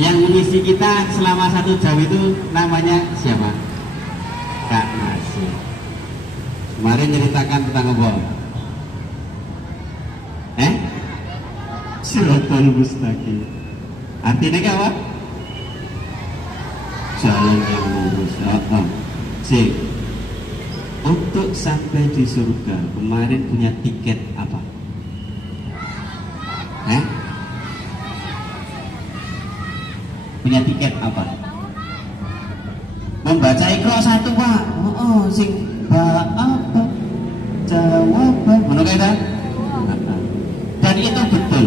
Yang mengisi kita selama 1 jam itu namanya siapa? Kak Nasir. Kemarin ceritakan tentang apa? Siratal Mustaqim. Artinya apa? Jalan yang lurus. Untuk sampai di surga kemarin punya tiket apa? Punya tiket apa? Membaca Iqra 1 Pak. Sing apa? Jawaban. Mana kata? Dan itu betul.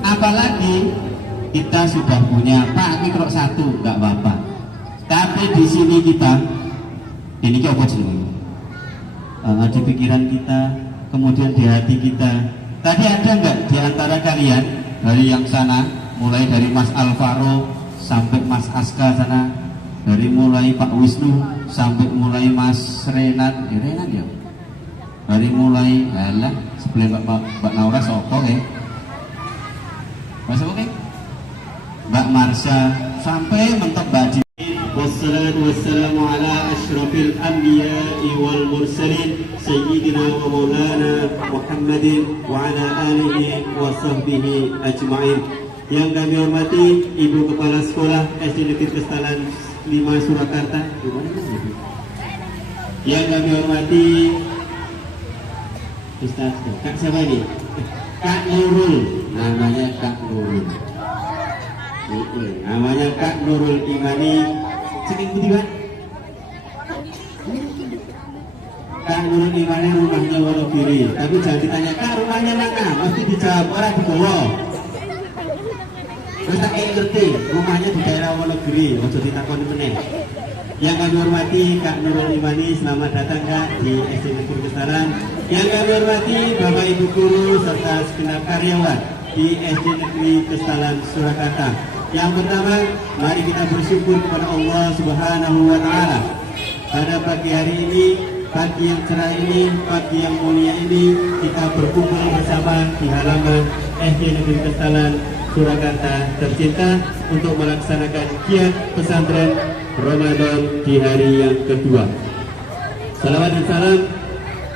Apalagi kita sudah punya Pak Iqra 1 enggak apa-apa. Tapi di sini kita ini apa jenenge? Di pikiran kita, kemudian di hati kita. Tadi ada enggak di antara kalian dari yang sana, mulai dari Mas Alvaro sampai Mas Aska sana, dari mulai Pak Wisnu sampai mulai Mas Renat, ya? Dari mulai sebelum Mbak Naura Soko Mas oke? Mbak Marsha sampai mentok Mbak Di. Wassalatu wassalamu ala asyrafil anbiya'i wal mursalin sayyidina wa maulana Muhammadin wa ala alihi wa sahbihi ajma'in. Yang kami hormati Ibu Kepala Sekolah SD Negeri Kestalan 5 Surakarta. Yang kami hormati Ustaz, Kak siapa ini? Kak Nurul, namanya Kak Nurul. Namanya Kak Nurul Imani. Ceking putih Pak. Kak Nurul Imani rumahnya Wonogiri. Tapi jangan ditanya Kak rumahnya mana, pasti dijawab orang di bawah. Terus tak ngerti rumahnya di daerah Wonogiri. Ojo ditakoni meneh. Yang kami hormati Kak Nurul Imani, selamat datang Kak di SD Negeri Kestalan. Yang kami hormati Bapak Ibu guru serta segenap karyawan di SD Negeri Kestalan Surakarta. Yang pertama, mari kita bersyukur kepada Allah Subhanahu wa Ta'ala. Pada pagi hari ini, pagi yang cerah ini, pagi yang mulia ini, kita berkumpul bersama di halaman SD Negeri Kestalan Surakarta tercinta untuk melaksanakan giat pesantren Ramadan di hari yang kedua. Salawat dan salam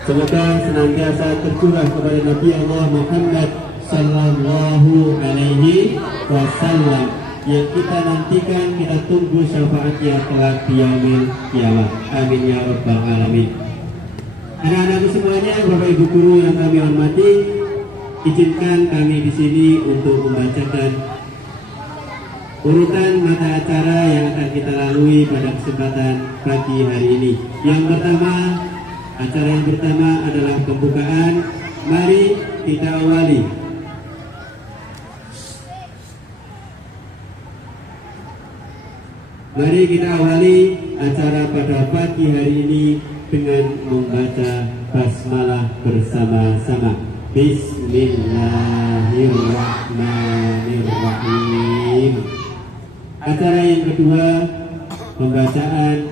semoga senantiasa tercurah kepada Nabi Allah Muhammad Sallallahu Alaihi Wasallam yang kita nantikan, kita tunggu syafaatnya kelak di yaumil kiamat. Amin ya rabbal alamin. Anak-anakku semuanya, Bapak Ibu guru yang kami hormati, izinkan kami di sini untuk membacakan urutan mata acara yang akan kita lalui pada kesempatan pagi hari ini. Yang pertama, acara yang pertama adalah pembukaan. Mari kita awali. Mari kita awali acara pada pagi hari ini dengan membaca basmalah bersama-sama. Bismillahirrahmanirrahim. Acara yang kedua, pembacaan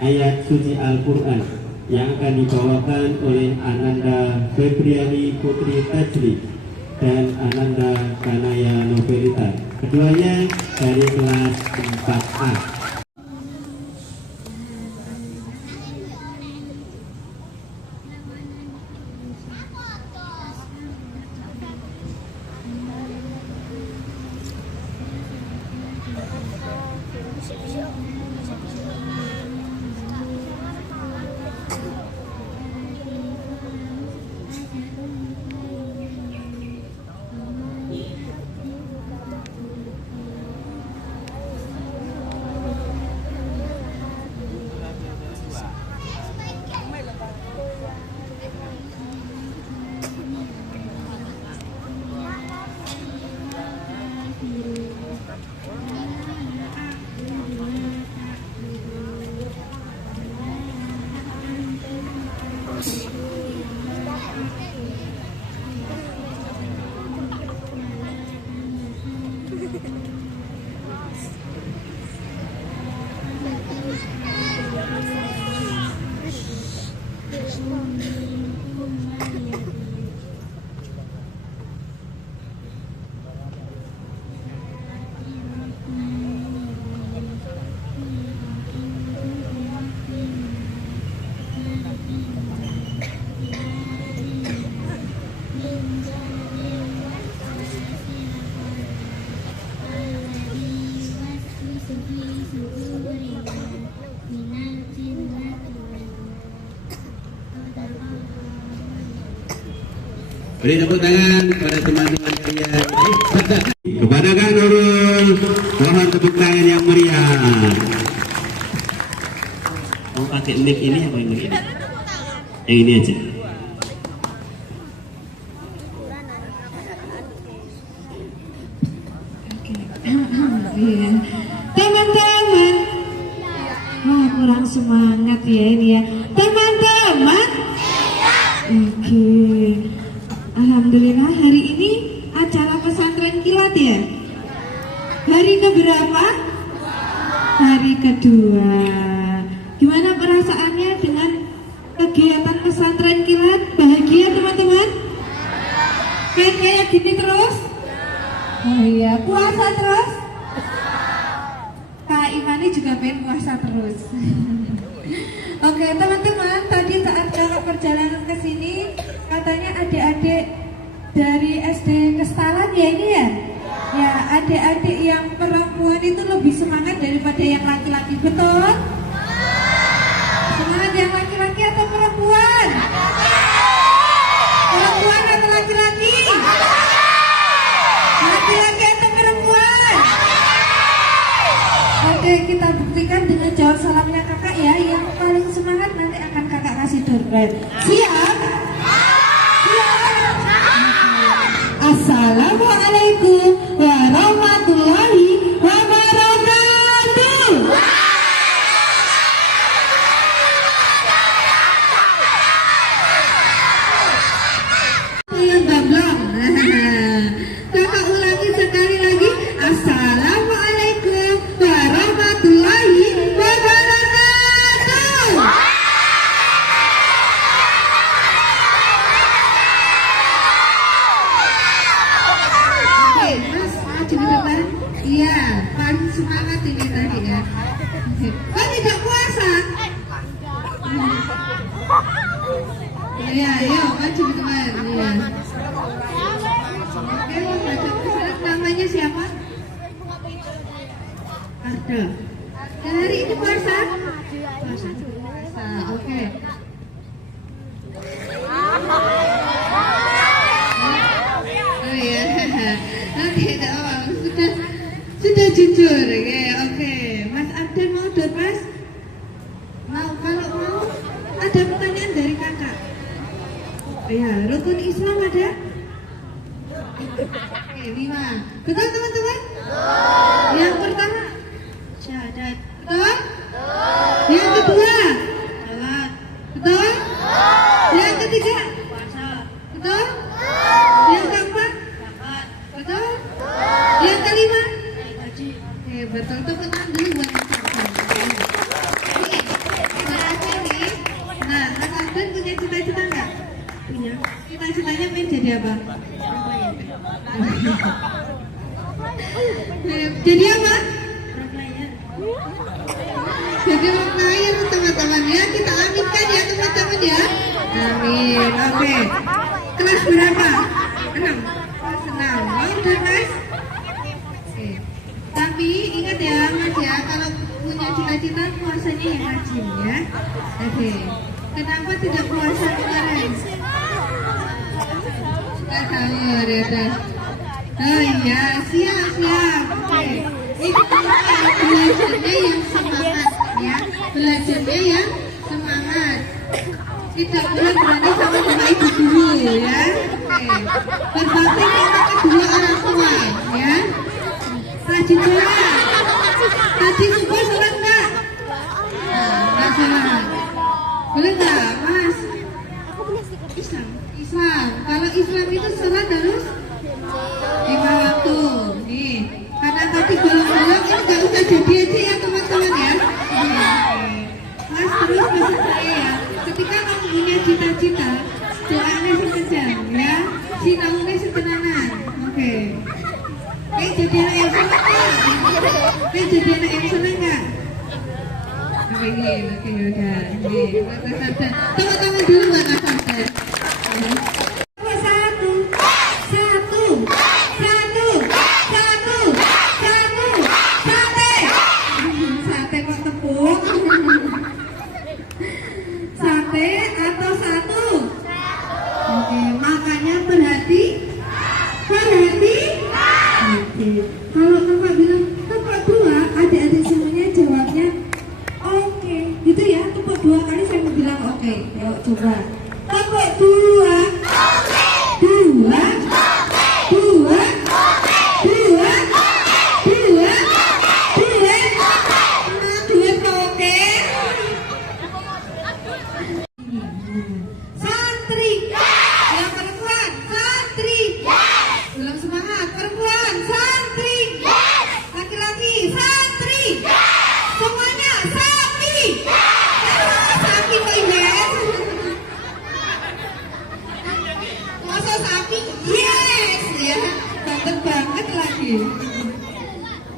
ayat suci Al-Quran yang akan dibawakan oleh Ananda Febriani Putri Tajli dan Ananda Kanaya Novelita. Keduanya dari kelas 4A. Beri tepuk tangan kepada teman-teman kalian. Kepada Kang Nurul, mohon tepuk tangan yang meriah. Mau pakai mic ini apa yang ini? Yang ini aja. Teman-teman, wah kurang semangat ya ini ya. Teman-teman, oke. Alhamdulillah hari ini acara pesantren kilat ya. Hari keberapa? Hari kedua. Gimana perasaannya dengan kegiatan pesantren kilat? Bahagia teman-teman? Pengen kayak gini terus? Oh iya, puasa terus? Kak Imani juga pengen puasa terus. Oke teman-teman, tadi saat kakak perjalanan ke sini katanya adik-adik dari SD Kestalan ya ini ya? Ya, adik-adik yang perempuan itu lebih semangat daripada yang laki-laki, betul? Semangat yang laki-laki atau perempuan? Perempuan atau laki-laki? Laki-laki atau perempuan? Oke, kita buktikan dengan jawab salamnya kakak ya. Yang paling semangat nanti akan kakak kasih door prize. Siap? Assalamualaikum warahmatullahi wabarakatuh. Yang gablong. Kakak ulangi sekali lagi. Assalamualaikum warahmatullahi wabarakatuh. Iya, paling semangat ini tadi ya. Kok tidak puasa? Iya, ayo maju teman. Iya. Oke, namanya siapa? Arda. Hari ini puasa? Puasa. Oke. Oh iya. Oke, sudah jujur ya. Oke, Mas Ardan mau dorbas? Mau, kalau mau ada pertanyaan dari kakak. Ya, rukun Islam ada? Oke, 5. Betul teman-teman? Yang pertama syahadat. Betul? Yang kedua salat. Betul? Yang ketiga puasa. Betul? Yang keempat zakat. Betul? Yang kelima oke, betul. Tepuk tangan dulu buat Mas Ardan. Oke, terakhir nih. Nah, Mas Ardan punya cita-cita nggak? Punya. Cita-citanya pengen jadi apa? Jadi apa? Jadi layar teman-teman ya. Kita aminkan ya teman-teman ya. Amin. Oke. Kelas berapa? 6. Kelas 6. Mau udah Mas? Oke. Tapi ingat ya Mas ya, kalau punya cita-cita puasanya yang rajin ya. Oke. Kenapa tidak puasa kemarin? Sudah sahur ya dah. Oh iya, siap. Oke. Ini belajarnya yang semangat ya. Belajarnya yang semangat. Tidak boleh berani sama bapak ibu dulu ya. Oke. Berbakti kepada kedua orang tua ya. Rajin sholat. Tadi subuh sholat enggak? Enggak sholat. Boleh enggak Mas? Islam. Kalau Islam itu sholat harus 5 waktu. Nih, karena tadi bolong-bolong ini nggak usah jadi aja ya teman-teman ya. Mas terus pesan saya ya, ketika kamu punya cita-cita, doanya sekejam ya, sinaunya setenanan. Oke. Jadi anak yang senang nggak? Jadi anak yang senang nggak? Oke, udah. Mas Ardan, teman-teman dulu buat Mas Ardan. 1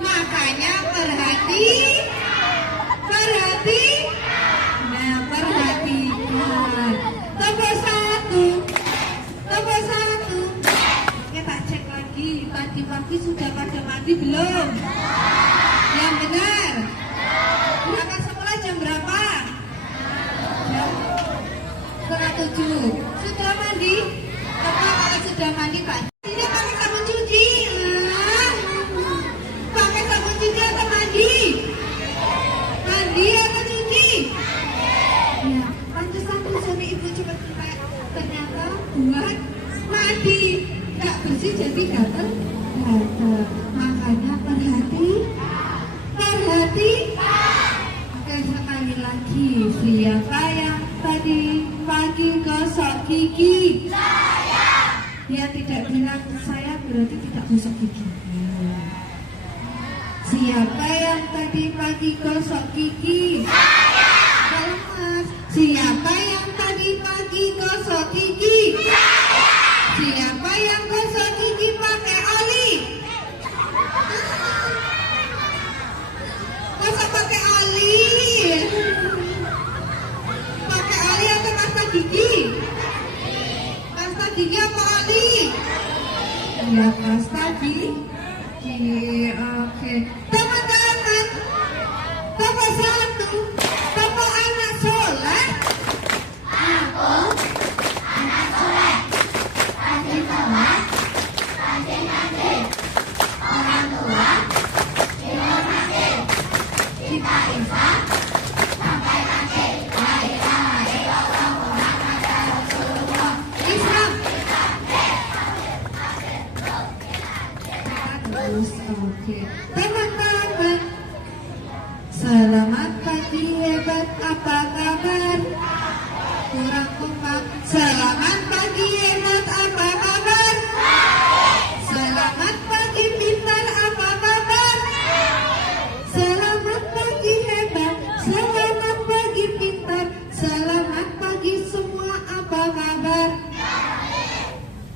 Makanya perhati. Nah, perhatikan. Tambah satu. Oke, tak cek lagi. Tadi pagi sudah pada mandi belum? Yang benar. Berangkat sekolah jam berapa? Jam 6:30. Sudah mandi? Coba kalau sudah mandi, Pak. Ini pakai sabun cuci. Pakai sabun cuci atau mandi? Mandi atau cuci? Ya, pantesan tulisannya ibu cepat sampai ternyata buat mandi. Gak bersih jadi gatel. Makanya perhati. Oke, sekali lagi. Siapa yang tadi pagi gosok gigi? Dia tidak bilang saya berarti tidak gosok gigi. Siapa yang tadi pagi gosok gigi? Saya. Mas. Siapa yang tadi pagi gosok gigi? Siapa yang gosok gigi pakai oli? Masa pakai oli? Pakai oli atau pasta gigi? Pasta gigi apa oli? Ya, pasta gigi. Oke. Teman-teman, tambah satu. Tambah anak soleh. Aku anak soleh. Rajin sholat, rajin ngaji. Orang tua dihormati. Kita Islam sampai mati. La ilaha illallah Muhammadur Rasulullah. Islam. Bagus, oke. Teman-teman, selamat pagi hebat, apa kabar? Kurang kompak. Selamat pagi hebat, apa kabar? Selamat pagi pintar, apa kabar? Selamat pagi hebat, selamat pagi pintar, selamat pagi semua, apa kabar?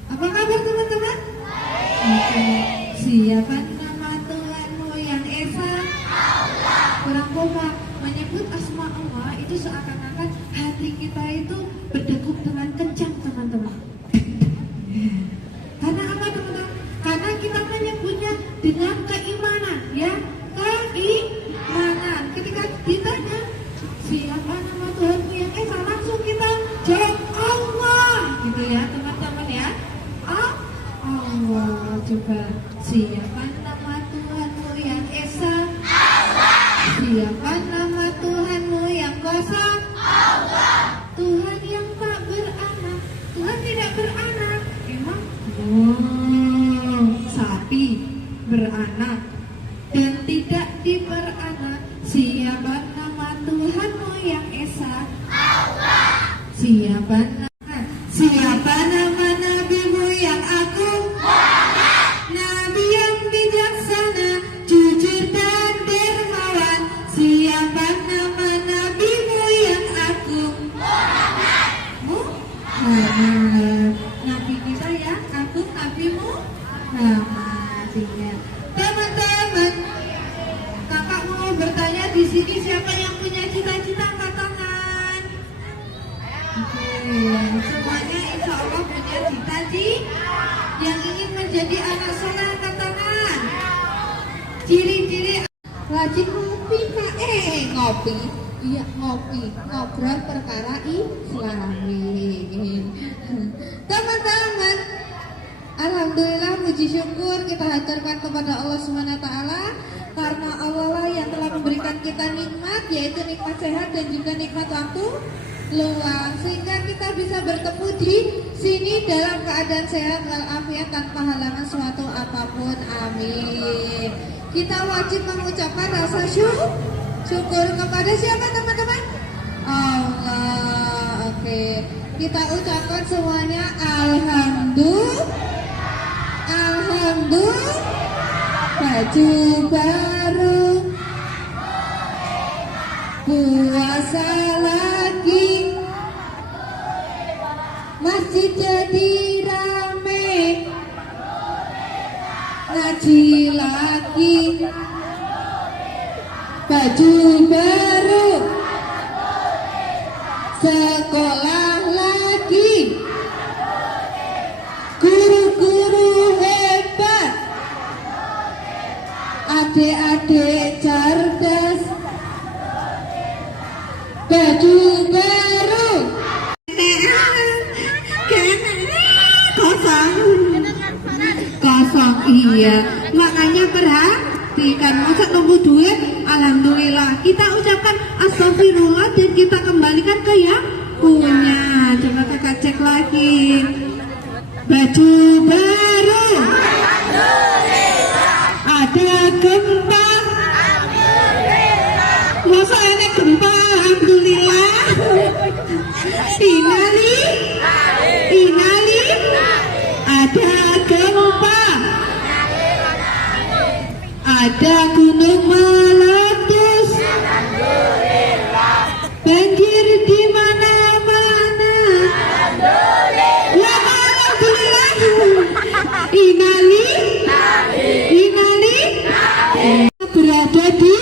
Apa kabar teman-teman? Oke. Siapa nama Tuhanmu yang Esa? Kurang kompak. Menyebut asma Allah itu seakan-akan hati kita itu berdegup dengan kencang, teman-teman. Karena apa, teman-teman? Karena kita menyebutnya dengan keimanan, ya, keimanan. Ketika ditanya siapa nama Tuhanmu yang Esa, langsung kita jawab Allah, gitu ya, teman-teman ya. Allah. Coba, siapa nama Tuhanmu yang Esa? Siapa nama Tuhanmu yang kuasa? Allah. Tuhan yang tak beranak. Tuhan tidak beranak. Emang? Sapi beranak dan tidak diberanak. Siapa nama Tuhanmu yang Esa? Allah. Siapa nama nabimu yang agung? Nabi yang bijaksana, jujur dan dermawan. Siapa nama nabimu yang agung? Muhammad. Nabi kita yang agung, nabimu Muhammad. Teman-teman, kakak mau bertanya di sini siapa yang punya cita-cita, angkat tangan. Oke, semuanya insya Allah punya cita-cita. Yang ingin menjadi anak soleh, angkat tangan. Ciri-ciri wajib ngopi, Pak. Ngopi. Iya, ngopi. Ngobrol perkara Islami. Teman-teman, alhamdulillah, puji syukur kita haturkan kepada Allah SWT, karena Allah lah yang telah memberikan kita nikmat, yaitu nikmat sehat dan juga nikmat waktu luang, sehingga kita bisa bertemu di sini dalam keadaan sehat walafiat tanpa halangan suatu apapun. Amin. Kita wajib mengucapkan rasa syukur kepada siapa, teman-teman? Allah. Oke, kita ucapkan semuanya alhamdulillah. Baju baru, puasa lagi, masjid jadi rame, ngaji ngaji lagi, baju baru, sekolah lagi, guru-guru hebat, adik-adik cerdas, baju baru, kosong iya, makanya perhatikan masa tunggu duit. Alhamdulillah kita ucapkan astagfirullah dan kita kembalikan ke yang punya. Coba kakak cek lagi, baju baru, ada gempa, masa ini gempa, alhamdulillah. Inali, ada gempa, ada gunung meletus, banjir di mana-mana. Ya alhamdulillah. Inali, berada di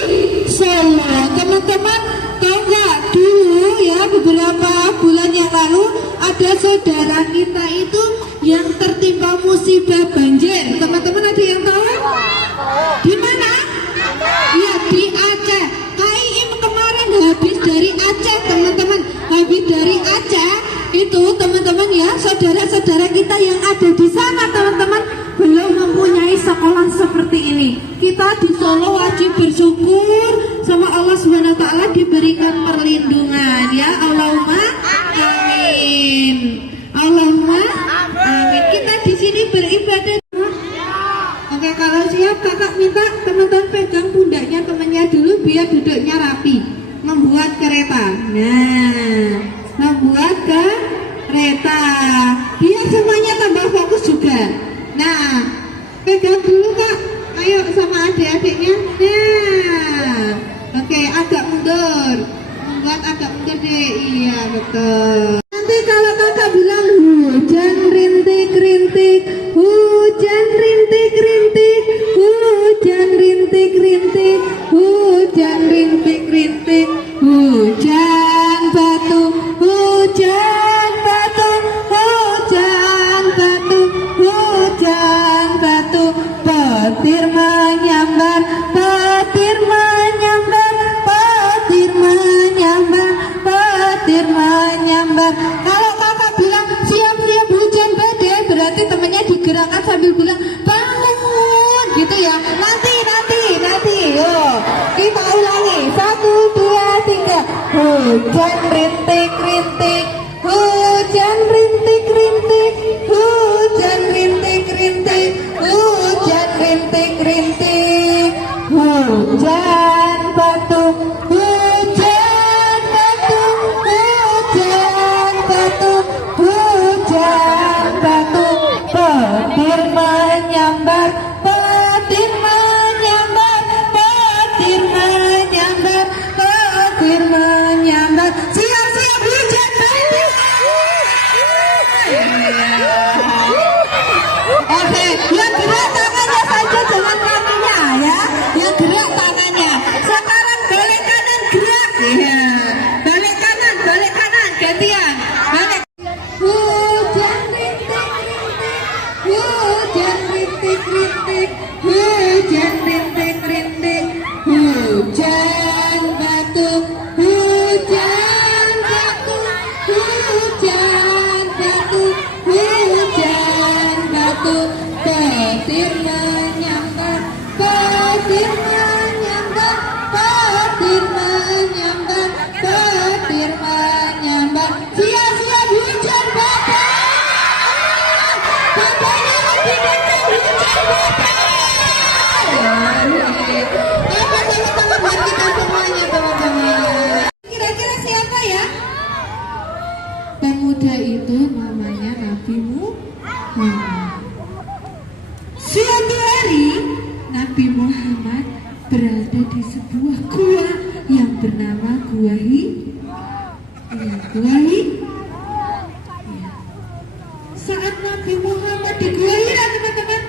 Solo. Teman-teman, tahu nggak dulu ya beberapa bulan yang lalu ada saudara kita itu yang tertimpa musibah banjir. Teman-teman ada yang tahu? Di mana? Iya, di Aceh. KIM kemarin habis dari Aceh, teman-teman. Habis dari Aceh itu, teman-teman ya, saudara-saudara kita yang ada di sana, teman-teman, belum mempunyai sekolah seperti ini. Kita di Solo wajib bersyukur sama Allah Subhanahu wa taala diberikan perlindungan ya. Allahumma amin. Allahumma amin. Kita di sini beribadah. Oke, kalau siap kakak minta teman-teman pegang pundaknya temannya dulu biar duduknya rapi. Membuat kereta. Nah, membuat kereta. Biar semuanya tambah fokus juga. Nah, pegang dulu kak. Ayo sama adik-adiknya. Nah, oke, agak mundur. Membuat agak mundur deh. Iya, betul. Nanti kalau kakak bilang hujan rintik-rintik, hujan rintik-rintik, hujan rintik-rintik, hujan rintik-rintik, hujan batu, hujan batu, hujan batu, hujan batu, petir menyambar, petir menyambar, petir menyambar, petir menyambar. Kalau kakak bilang siap-siap hujan badai, berarti temannya digerakkan sambil bilang bangun gitu ya. Nanti yuk kita ulangi 1, 2, 3. Hujan rintik-rintik, hujan rintik-rintik, hujan rintik-rintik, hujan rintik-rintik, hujan batu, hujan batu, hujan batu, hujan batu, petir menyambar, petir menyambar, petir menyambar, petir menyambar. Siap-siap hujan badai. Oke, yang gerak tangannya saja, jangan kakinya ya. Yang gerak tangannya. Sekarang balik kanan gerak. Iya. Balik kanan, gantian. Balik. Hujan rintik-rintik, hujan rintik-rintik, hujan rintik-rintik, hujan batu, hujan batu, hujan batu, hujan batu, petir menyambar, petir menyambar, petir menyambar, petir menyambar. Siap-siap hujan badai. Badainya lebih kencang, hujan badai. Apa teman-teman buat kita semuanya, teman-teman. Kira-kira siapa ya? Pemuda itu namanya Nabi Muhammad. Suatu hari Nabi Muhammad berada di sebuah gua yang bernama Gua Hira. Saat Nabi Muhammad di Gua Hira, teman-teman,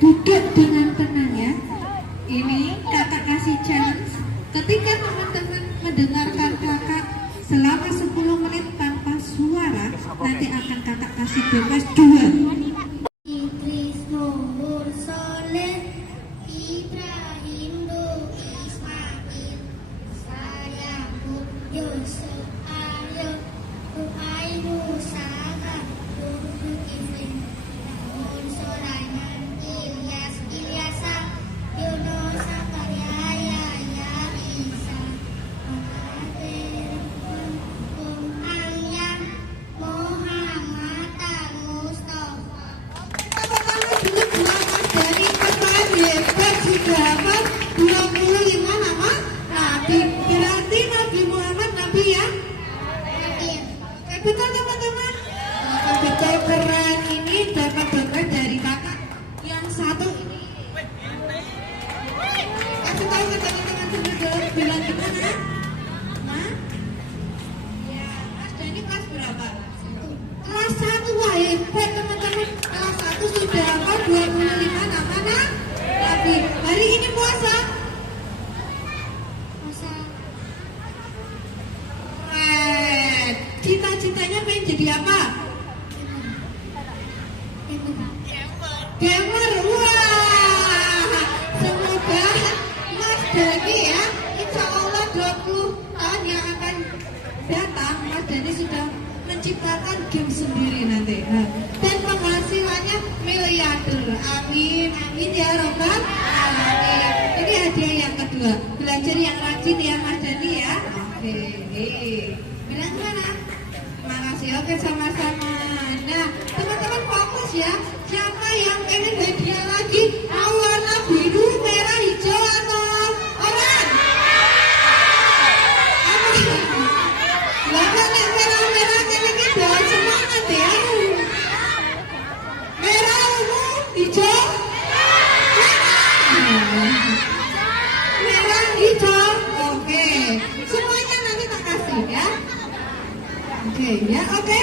duduk dengan tenang Jika teman-teman mendengarkan kakak selama 10 menit tanpa suara, nanti akan kakak kasih bebas 2. Idris Nur Soleh, Ibrahim Nur Ismail, Sayakub Yusuf Ayo, Tuai Musa Nur Zulkifli, Namun Sulaiman Ilyas Ilyasa, Yunus Zakaria Yahya Isa, Muhammad Ayam, Muhammad Mustafa. Dulu 2 Mas Dani keren hebat sudah hafal 25 nama Nabi. Berarti Nabi Muhammad Nabi ya? Betul teman-teman? Betul keren. Ini dapat dompet dari kakak yang satu ini. Kasih tahu ke teman-teman dulu bilang gimana? Nah? Ya, Mas Dani kelas berapa? Kelas 1, wah hebat teman-teman. Kelas 1 sudah hafal 25 nama Nabi. Hari ini puasa? Masa Keren. Cita-citanya pengen jadi apa? Gamer. Wah. Semoga Mas Dani ya, insya Allah 20 tahun yang akan datang, Mas Dani sudah menciptakan game sendiri nanti. Dan penghasilannya miliarder. Amin, amin ya robbal alamin. Ini hadiah yang kedua. Belajar yang rajin ya Mas Dani ya. Oke. Bilang mana? Makasih. Oke, sama-sama. Nah, teman-teman fokus ya. Siapa yang pengen hadiah lagi? Mau warna biru, merah, hijau atau oranye? Bapak nek merah-merah ini bawa semangat ya. Merah, ungu, hijau, merah, hijau. Oke, semuanya nanti tak kasih ya. Oke ya, oke.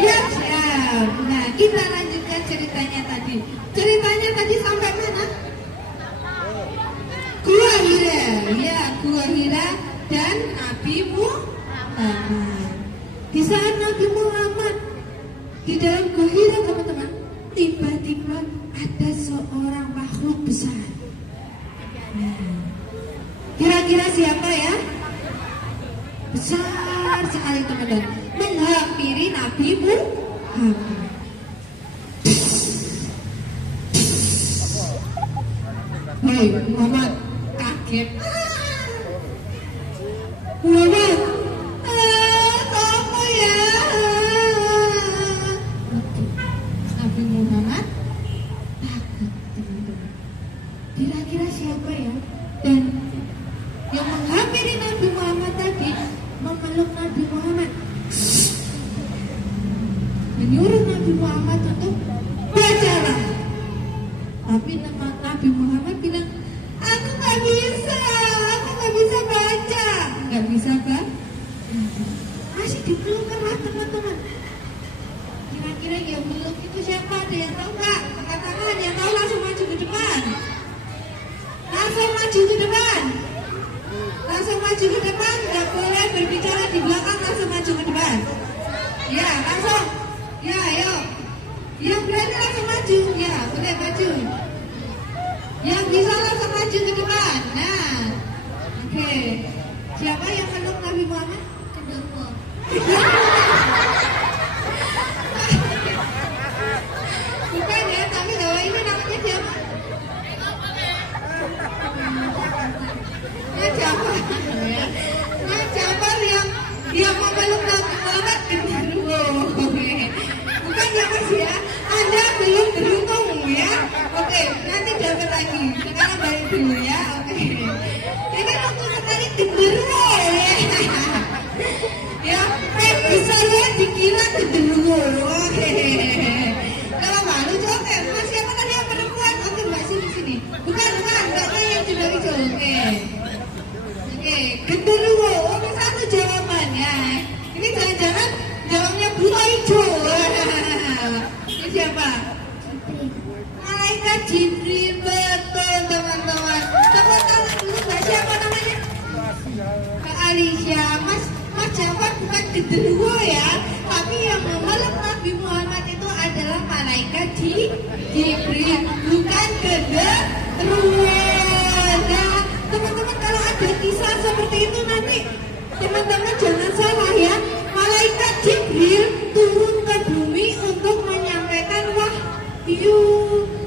Siap. Nah, kita lanjutkan ceritanya tadi. Ceritanya tadi sampai mana? Gua Hira. Ya, Gua Hira dan Nabi Muhammad. Di saat Nabi Muhammad di dalam Gua Hira, teman-teman, tiba-tiba ada seorang makhluk besar. Nah, kira-kira siapa ya? Besar sekali teman-teman, menghampiri Nabi Muhammad. Hei Muhammad, kaget. Muhammad, kamu ya? Nabi Muhammad takut teman-teman. Kira-kira siapa ya? Dan yang menghampiri Nabi Muhammad tadi memeluk Nabi Muhammad, menyuruh Nabi Muhammad untuk bacalah. Tapi Nabi Muhammad bilang, aku nggak bisa baca, nggak bisa kan? Masih dipeluk erat teman-teman. Kira-kira yang meluk itu siapa? Ada yang tahu nggak? Angkat tangan, yang tahu langsung maju ke depan. Langsung maju ke depan. Langsung maju ke depan, nggak boleh berbicara di belakang, langsung maju ke depan. Ya, langsung. Ya, ayo. Yang berani langsung maju. Ya, boleh maju. Yang bisa langsung maju ke depan. Nah, oke. Siapa yang meluk Nabi Muhammad? kedua. Bukan ya, tapi kalau ini namanya siapa? Nah, Jafar ya. Nah, Jafar yang memeluk Nabi Muhammad genderuwo. Bukan ya Mas ya? Anda belum beruntung ya. Oke, nanti dapat lagi. Sekarang balik dulu ya. Oke. Ini waktu sekali genderuwo ya. Ya, besarnya dikira genderuwo. Oke. Kalau malu coba, Mas siapa tadi yang perempuan? Oke, Mbak sini. Bukan, Mbaknya yang sudah hijau. Oke, genderuwo. Oh, satu jawabannya. Ini jangan-jangan jawabnya buta hijau. Ini siapa? Malaikat Jibril. Betul teman-teman. Tepuk tangan dulu Mbak. Siapa namanya? Kak Alicia, Mas Jafar bukan genderuwo ya, tapi yang memeluk Nabi Muhammad itu adalah malaikat Jibril, bukan genderuwo. Nah, teman-teman kalau ada kisah seperti itu nanti teman-teman jangan salah ya. Malaikat Jibril turun ke bumi untuk menyampaikan wahyu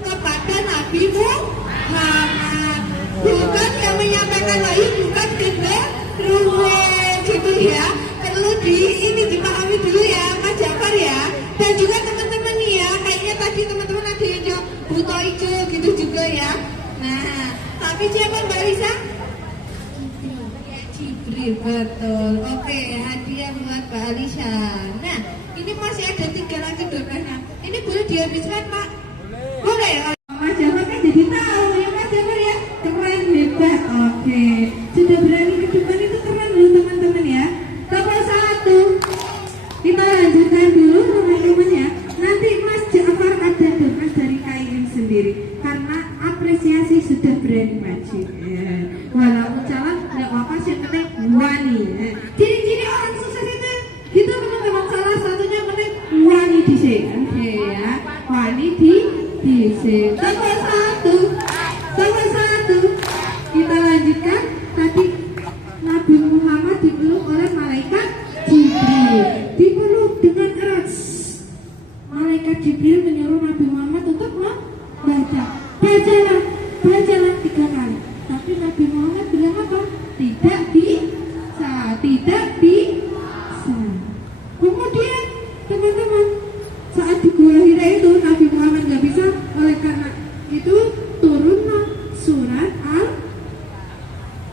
kepada Nabi Muhammad, bukan yang menyampaikan wahyu, bukan genderuwo gitu ya. Perlu dipahami dulu ya Mas Jafar ya. Dan juga teman-teman nih ya, kayaknya tadi teman-teman ada yang jawab buto hijau gitu juga ya. Nah, tapi siapa Mbak Risa? Ya, Jibril, betul. Oke, hadiah buat Mbak Alisa. Nah, ini masih ada 3 lagi donanya. Ini boleh dihabiskan Pak? Boleh. Mas Jafar kan jadi tahu ya Mas Jafar ya. Keren, hebat. Oke, sudah berani ke depan itu keren loh teman-teman ya. Nomor 1. Kita lanjutkan dulu teman-teman ya. Nanti Mas Jafar ada doa dari KIM sendiri karena apresiasi sudah berani maju. Walaupun calon nggak apa-apa sih, penting wani. Ciri-ciri orang sukses itu gitu teman-teman, salah satunya penting wani dhisik. Oke ya, wani dhisik. Nomor 1. Kita lanjutkan tadi Nabi Muhammad dipeluk oleh malaikat Jibril. Dipeluk dengan erat. Malaikat Jibril menyuruh Nabi Muhammad untuk membaca. Bacalah 3 kali. Tapi Nabi Muhammad bilang apa? Tidak bisa. Kemudian teman-teman, saat di Gua Hira itu Nabi Muhammad nggak bisa, oleh karena itu turunlah surat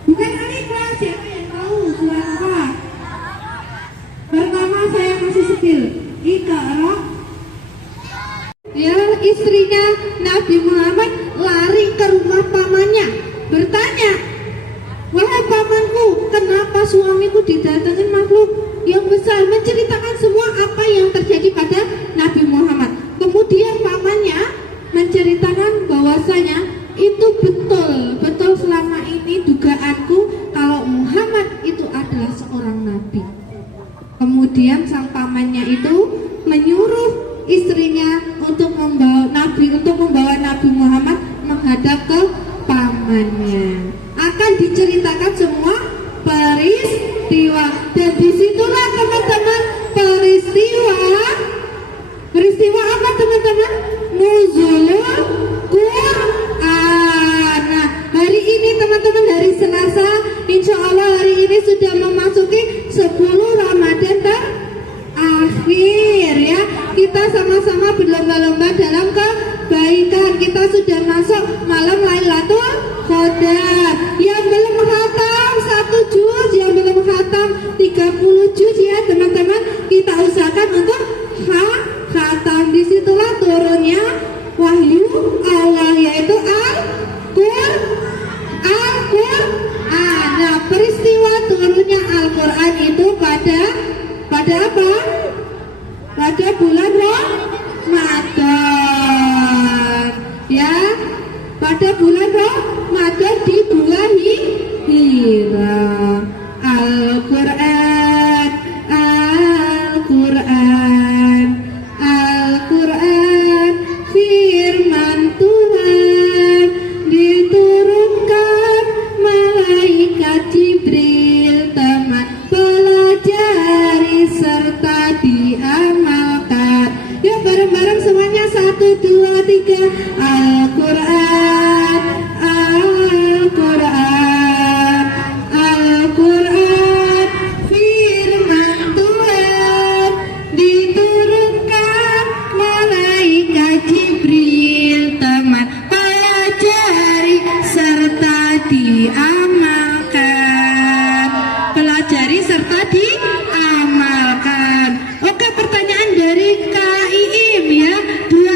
bukan Al-Ikhlas. Siapa yang tahu surat apa? Pertama saya kasih skill Iqra. Ya, istrinya Nabi Muhammad lari ke rumah pamannya, bertanya, wahai pamanku, kenapa suamiku didatengin makhluk yang besar, menceritakan semua apa yang terjadi pada Nabi Muhammad. Kemudian pamannya menceritakan bahwasanya itu betul selama ini dugaanku kalau Muhammad itu adalah seorang nabi. Kemudian sang pamannya itu menyuruh istrinya untuk membawa Nabi Muhammad menghadap ke pamannya. Akan diceritakan semua peristiwa, dan disitulah teman-teman peristiwa apa teman-teman? Nuzulul Quran. Nah, hari ini teman-teman, hari Selasa, insya Allah hari ini sudah memasuki 10 Ramadan terakhir ya. Kita sama-sama berlomba-lomba dalam kebaikan. Kita sudah masuk malam Lailatul Qadar. Yang belum khatam 1 juz, yang belum khatam 30 juz ya teman-teman, kita usahakan untuk khatam. Disitulah turunnya wahyu Allah, yaitu Al-Quran. Nah, peristiwa turunnya Al-Quran itu pada apa? Pada bulan Ramadan ya, pada bulan Ramadan di bulan Hira. Al-Quran firman Tuhan diturunkan malaikat Jibril, teman pelajari serta diamalkan. Yuk bareng-bareng semuanya, 1, 2, 3. Al-Quran firman Tuhan diturunkan malaikat Jibril, teman pelajari serta diamalkan. Pelajari serta diamalkan. Oke, pertanyaan dari KIM ya. Dua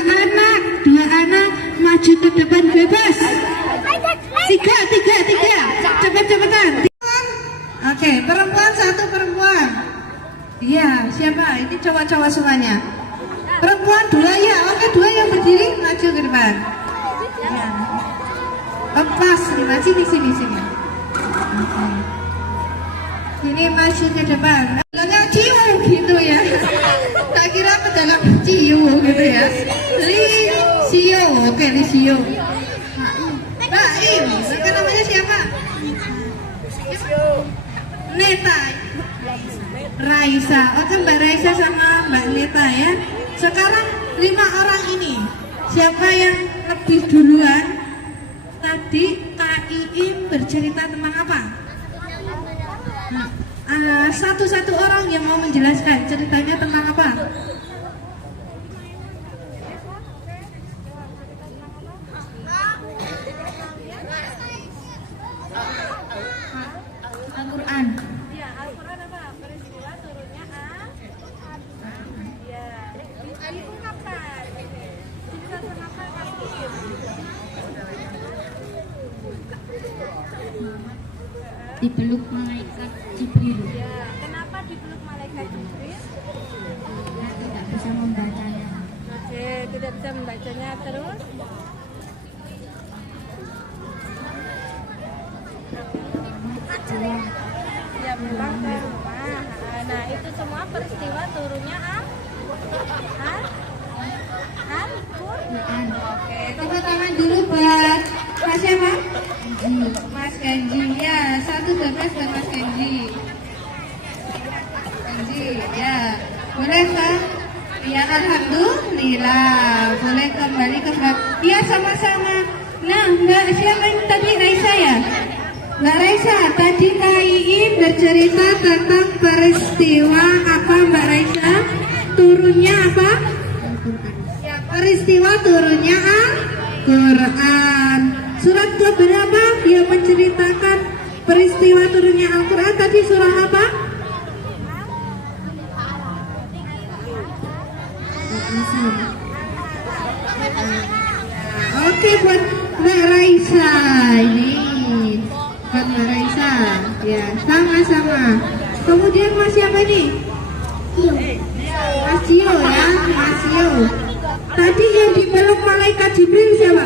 anak maju ke depan bebas. Tiga. Cepat-cepatan. Oke, perempuan 1 perempuan. Iya, siapa? Ini cowok-cowok semuanya. Perempuan 2 ya. Oke, 2 yang berdiri maju ke depan. Ya. Lepas, sini. Oke. Ini maju ke depan. Pedagang ciu gitu ya. Tak kira pedagang ciu gitu ya. Lisio, oke Lisio. Baim, maka namanya siapa? Neta. Raisa. Oke Mbak Raisa sama Mbak Neta ya. Sekarang 5 orang ini. Siapa yang lebih duluan? Tadi Kak Iim bercerita tentang apa? Satu-satu orang yang mau menjelaskan ceritanya tentang apa? Al-Quran. Ya, Al-Quran apa? Peristiwa turunnya ya. Itu kapan? Bisa kenapa pasti? Dipeluk malaikat Jibril. Ya, kenapa dipeluk malaikat Jibril? Dia tidak bisa membacanya. Oke, tidak bisa membacanya terus. Ya, pulang ke rumah. Nah, itu semua peristiwa turunnya Al-Quran. Oke, tepuk tangan dulu buat Mas siapa? Mas Kenji. Ya, 1-12 buat Mas Kenji. Kenji, ya. Boleh Kak? Ya, alhamdulillah. Boleh kembali ke Mbak. Ya, sama-sama. Nah, Mbak siapa ini tadi? Raisa ya? Mbak Raisa, tadi Kak Iim bercerita tentang peristiwa apa Mbak Raisa? Turunnya apa? Ya, peristiwa turunnya Al-Quran. Surat keberapa yang menceritakan peristiwa turunnya Al-Quran? Tadi surah apa? Oke, buat Mbak Raisa ini. Buat Mbak Raisa. Ya, sama-sama. Kemudian Mas siapa nih? Mas Cio ya, Mas Cio. Tadi yang dipeluk malaikat Jibril siapa?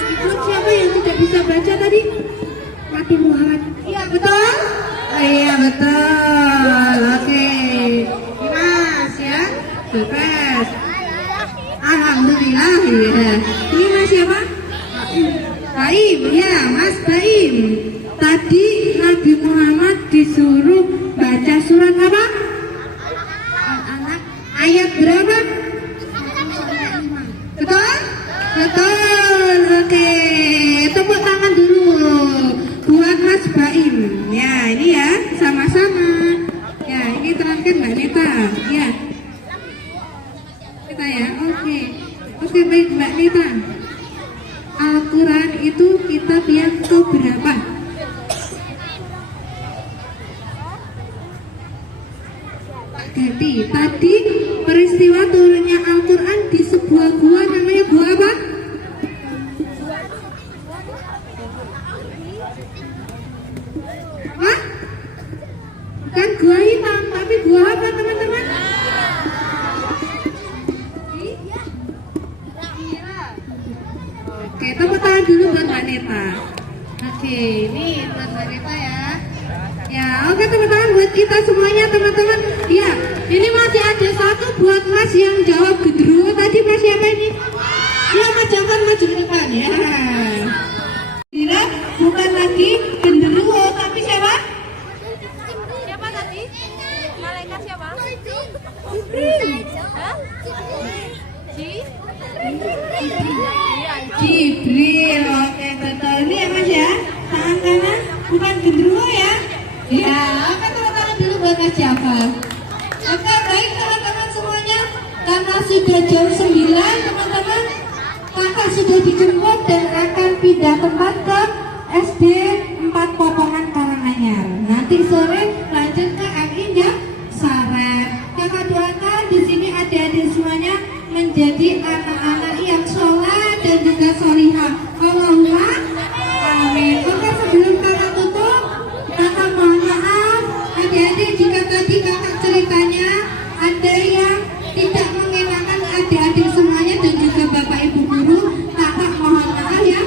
Dipeluk siapa yang tidak bisa baca tadi? Nabi Muhammad. Iya betul? Iya betul. Oke. Mas ya, bebas. Alhamdulillah ya. Ini Mas siapa? Baim, ya Mas Baim. Tadi Nabi Muhammad disuruh baca surat apa? Al-Alaq. Ayat berapa? Betul? Betul. Oke. Tepuk tangan dulu buat Mas Baim. Ya ini ya sama-sama. Ya ini terangkan Mbak Neta. Ya. Neta ya. Oke. Oke baik Mbak Neta. Al-Quran itu kitab yang keberapa? Jadi tadi peristiwa turunnya Al-Quran di sebuah gua namanya gua apa? Hah? Bukan gua hitam, tapi gua apa teman-teman? Oke, tepuk tangan dulu buat Mbak Neta. Oke, ini buat Mbak Neta ya. Ya, oke tepuk tangan buat kita semuanya teman-teman. Ya, ini masih ada satu buat Mas yang jawab gendruwo. Tadi Mas siapa ini? Ya, Mas jangan maju ke depan ya. Kira bukan lagi gendruwo, tapi siapa? siapa tadi? Malaikat siapa? Hah? Jibril. Oke, betul. Ini ya Mas ya. Tangan kanan bukan gendruwo ya. Ya, oke tepuk tangan dulu buat Mas Jafar. Oke, baik teman-teman semuanya. Karena sudah jam 9 teman-teman, kakak sudah dijemput dan akan pindah tempat ke SD 4 Popongan Karanganyar. Nanti sore lanjut ke Indah Saren. Kakak doakan di sini adik-adik semuanya menjadi anak-anak yang sholat dan juga sholihah. Allahumma amin. Oke, sebelum kakak tutup, kakak mohon maaf adik-adik jika tadi kakak ceritanya ada yang tidak mengenakan adik-adik semuanya dan juga bapak ibu guru. Kakak mohon maaf ya.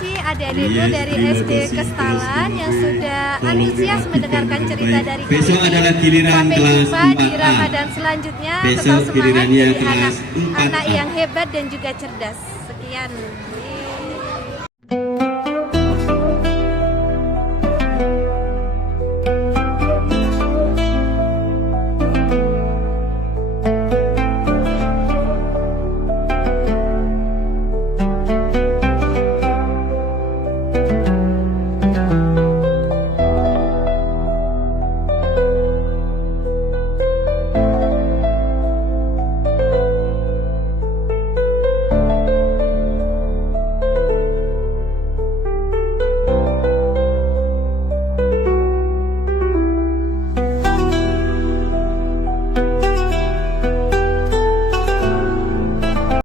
kasih adik-adikku Yes, dari terima SD kasih. Kestalan yang sudah Tolong antusias diaktifkan mendengarkan dengan cerita baik. dari Besok kami. adalah giliran Sampai kelas jumpa di 4A. Ramadan selanjutnya. Besok Tetap semangat gilirannya jadi kelas anak 4A. yang hebat dan juga cerdas. Sekian.